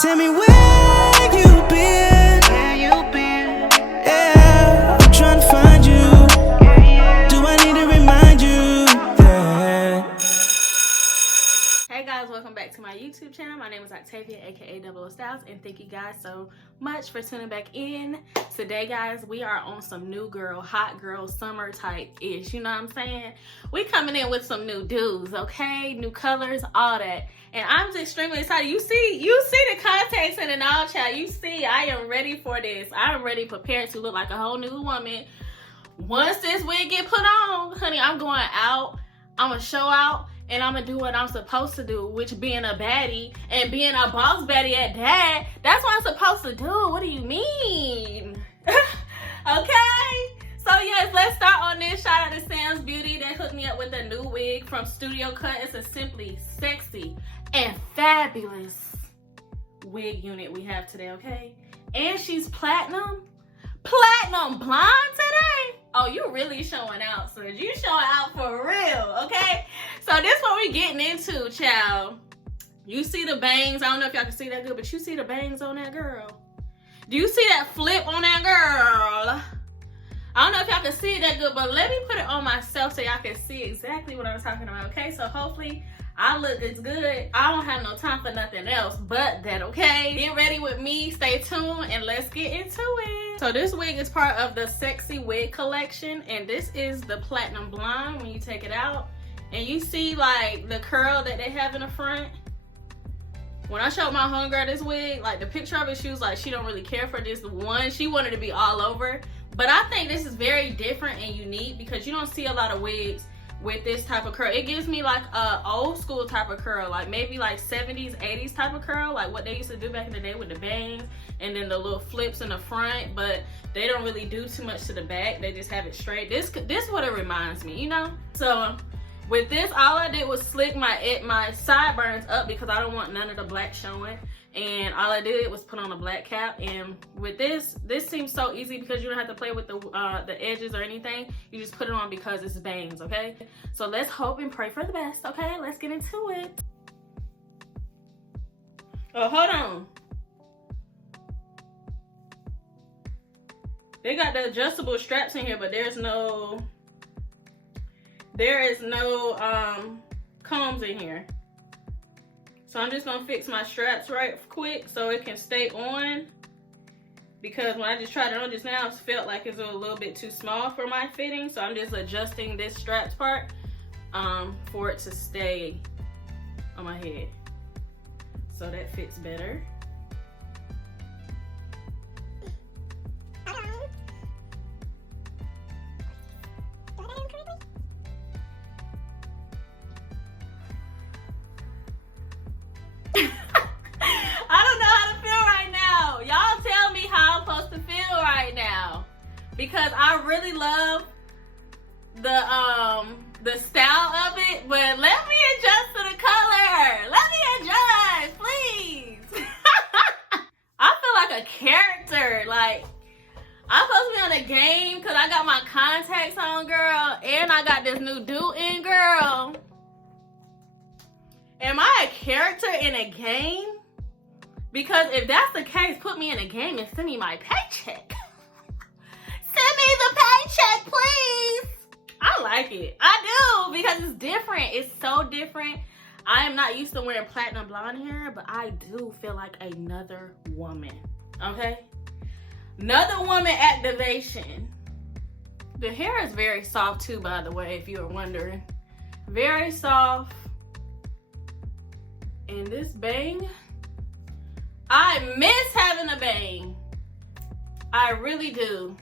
Tell me where you been. Yeah, I'm trying to find you. Do I need to remind you? Yeah. Hey guys, welcome back to my YouTube channel. My name is Octavia, aka Double O Styles, and thank you guys so much for tuning back in. Today, guys, we are on some new girl, hot girl, summer type ish. You know what I'm saying? We coming in with some new dudes, okay? New colors, all that. And I'm just extremely excited. You see the context in it all, child. You see, I am ready for this. I am ready, prepared to look like a whole new woman. Once this wig get put on, honey, I'm going out. I'm gonna show out. And I'm gonna do what I'm supposed to do, which being a baddie and being a boss baddie at that. That's what I'm supposed to do. What do you mean? Okay? So yes, let's start on this. Shout out to SamsBeauty that hooked me up with a new wig from Studio Cut. It's a simply sexy and fabulous wig unit we have today, okay? And she's platinum blonde today. Oh, you really showing out, sis. You showing out for real, okay? So this what we getting into, child. You see the bangs. I don't know if y'all can see that good, but you see the bangs on that girl. Do you see that flip on that girl? I don't know if y'all can see it that good, but let me put it on myself so y'all can see exactly what I'm talking about, okay? So hopefully I look as good. I don't have no time for nothing else but that, okay? Get ready with me. Stay tuned and let's get into it. So this wig is part of the Sexy Wig collection, and this is the platinum blonde when you take it out. And you see like the curl that they have in the front. When I showed my homegirl this wig, like the picture of it, she was like, she don't really care for this one. She wanted to be all over. But I think this is very different and unique because you don't see a lot of wigs with this type of curl. It gives me like a old school type of curl, like maybe like 70s, 80s type of curl, like what they used to do back in the day with the bangs and then the little flips in the front, but they don't really do too much to the back. They just have it straight. This is what it reminds me, you know? So with this, all I did was slick my sideburns up because I don't want none of the black showing. And all I did was put on a black cap. And with this seems so easy because you don't have to play with the edges or anything. You just put it on because it's bangs, okay? So let's hope and pray for the best, okay? Let's get into it. Oh, hold on. They got the adjustable straps in here, but there is no combs in here. So I'm just gonna fix my straps right quick so it can stay on, because when I just tried it on just now, it felt like it's a little bit too small for my fitting. So I'm just adjusting this straps part for it to stay on my head so that fits better. Because I really love the style of it, but let me adjust to the color. Let me adjust, please. I feel like a character. Like I'm supposed to be on a game because I got my contacts on, girl, and I got this new dude in, girl. Am I a character in a game? Because if that's the case, put me in a game and send me my paycheck. Send me the paycheck, please. I like it. I do, because it's different. It's so different. I am not used to wearing platinum blonde hair, but I do feel like another woman, okay? Another woman activation. The hair is very soft too, by the way, if you were wondering. Very soft. And this bang, I miss having a bang. I really do.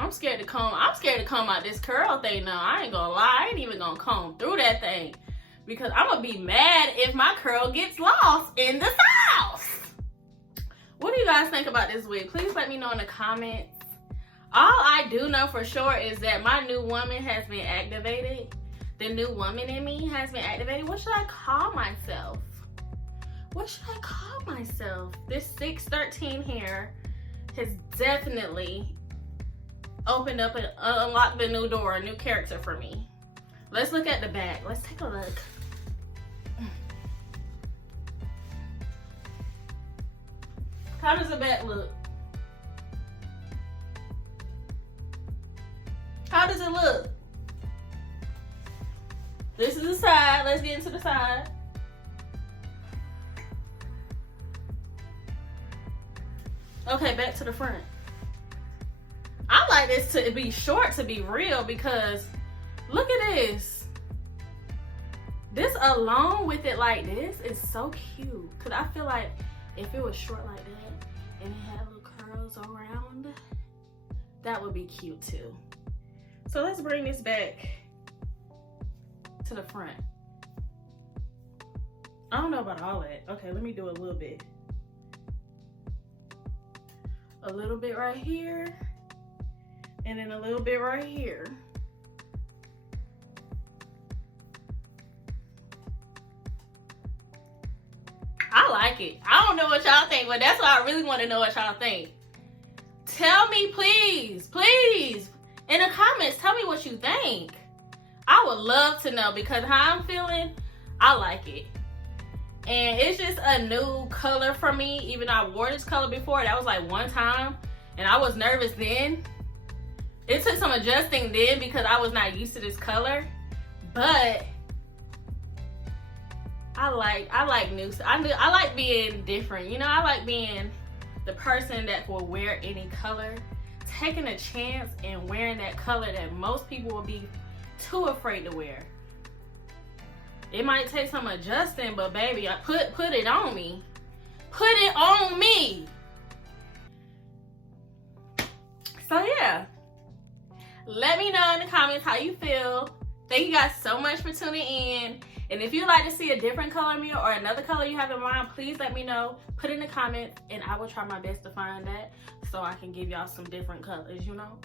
I'm scared to comb out this curl thing now. I ain't gonna lie. I ain't even gonna comb through that thing because I'm gonna be mad if my curl gets lost in the sauce. What do you guys think about this wig? Please let me know in the comments. All I do know for sure is that my new woman has been activated. The new woman in me has been activated. What should I call myself? What should I call myself? This 613 hair has definitely opened up and unlocked the new door, a new character for me. Let's look at the back. Let's take a look. How does the back look? How does it look? This is the side. Let's get into the side. Okay, back to the front. I like this to be short, to be real, because look at this. This alone with it like this is so cute. Cause I feel like if it was short like that and it had little curls around, that would be cute too. So let's bring this back to the front. I don't know about all that. Okay, let me do a little bit. A little bit right here, and then a little bit right here. I like it. I don't know what y'all think, but that's why I really want to know what y'all think. Tell me, please, please, in the comments, tell me what you think. I would love to know, because how I'm feeling, I like it. And it's just a new color for me. Even though I wore this color before, that was like one time, and I was nervous then. It took some adjusting then because I was not used to this color, but I like new. I like being different. You know, I like being the person that will wear any color, taking a chance and wearing that color that most people will be too afraid to wear. It might take some adjusting, but baby, I put it on me. Put it on me. So yeah, let me know in the comments how you feel. Thank you guys so much for tuning in. And if you'd like to see a different color of me or another color you have in mind, please let me know. Put it in the comments, and I will try my best to find that so I can give y'all some different colors, you know.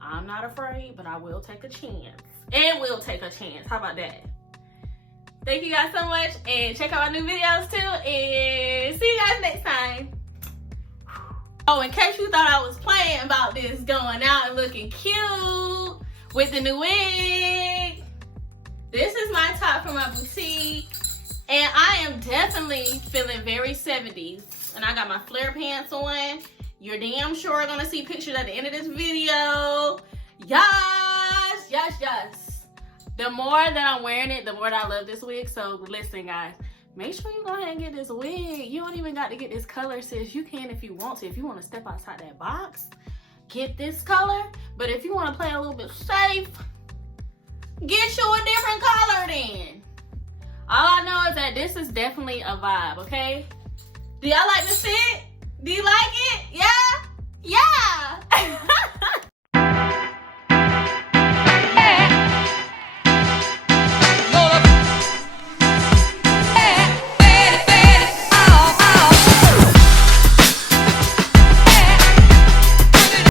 I'm not afraid, but I will take a chance. And we'll take a chance. How about that? Thank you guys so much, and check out my new videos too, and see you guys next time. Oh, in case you thought I was playing about this going out and looking cute with the new wig, this is my top from my boutique, and I am definitely feeling very 70s. And I got my flare pants on. You're damn sure gonna see pictures at the end of this video. Yes, yes, yes. The more that I'm wearing it, the more that I love this wig. So listen, guys, make sure you go ahead and get this wig. You don't even got to get this color, sis. You can if you want to. If you want to step outside that box, get this color. But if you want to play a little bit safe, get you a different color then. All I know is that this is definitely a vibe, okay? Do y'all like the fit? Do you like it? Yeah?